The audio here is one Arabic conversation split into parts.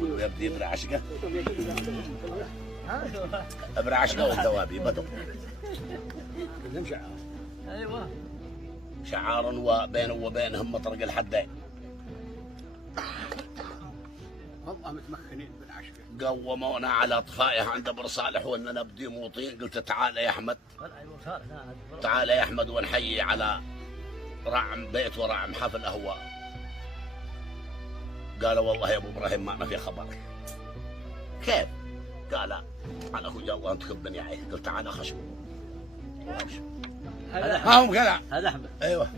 يبدي برعشقه برعشقه والثوابي بدو ايوه شعار وبينه وبينهم مطرق الحدين. والله متمكنين بالعشق. قومونا على اطفائه عند ابو صالح واننا نبدي موطين. قلت تعال يا احمد تعال يا احمد ونحيي على رعم بيت ورعم حفل اهواء. قال والله يا ابو ابراهيم ما انا في خبر. كيف؟ قال على اخو الله انت خبني عليه. قلت تعال خشوا ما هم كلام. هذا احمد. ايوه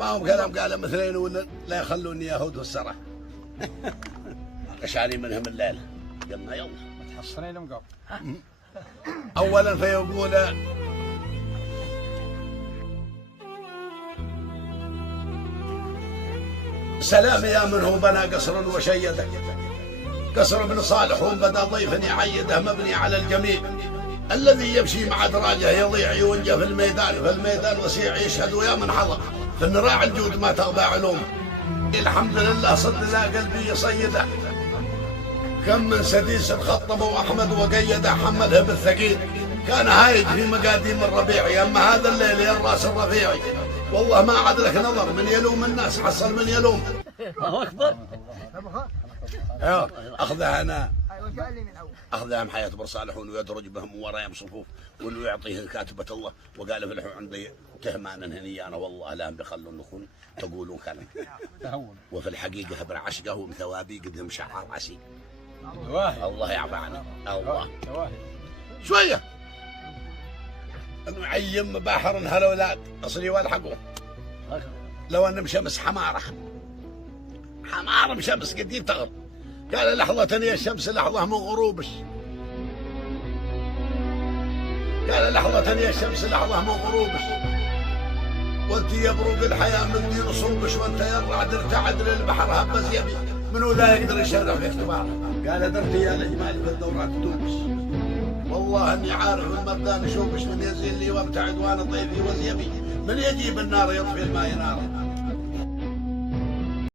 ما هم كلام. قال مثلين ولا لا يخلوني يهود والسرة. اشاري منهم الليله. قلنا يلا متحصنين مقام. اولا فيقول سلام يا من هو بنى قصرا وشيده. قصر ابن صالح بدا ضيفا يعيده مبني على الجميل. الذي يمشي مع دراجه يضيع يونجه في الميدان وسيع يشهد يا من حضر. في النراع الجود ما تغبى علوم. الحمد لله صد لا قلبي يصيده. كم من سديس خطبه احمد وقيده حمله بالثقيل. كان هايج في مقاديم الربيع يما هذا الليل يا الراس الرفيعي. والله ما عاد لك نظر من يلوم الناس حصل من يلوم. الله اكبر. اخذها انا اخذها من حياه ابو صالح وانه يدرج بهم ورايم صفوف وانه يعطيه كاتبه الله. وقال افلحوا عندي تهمان هني انا والله لا بخلوا نكون تقولون كلام. وفي الحقيقه برعشقه ومثوابي قدهم شعار عسيل. الله يعفى عنه الله شويه انه عيم بحر هالولاد اصلي والحقوا. لو ان مشمس حماره مشمس قديم تغرب. قال لحظة يا الشمس لحظة من غروبش. قال لحظة يا الشمس لحظة من غروبش. وانت يا بروق الحياة من دين صوبش. وانت يا الرعد ارتعد للبحر هبز يبي. منو لا يقدر يشرف في اختباره. قال درت يا الاجمال في الدورات توبش. والله اني عارف المردان شوبش. من يزيل لي وابتعد وانا ضيفي وزيبي. من يجيب النار يطفي الماء ناره.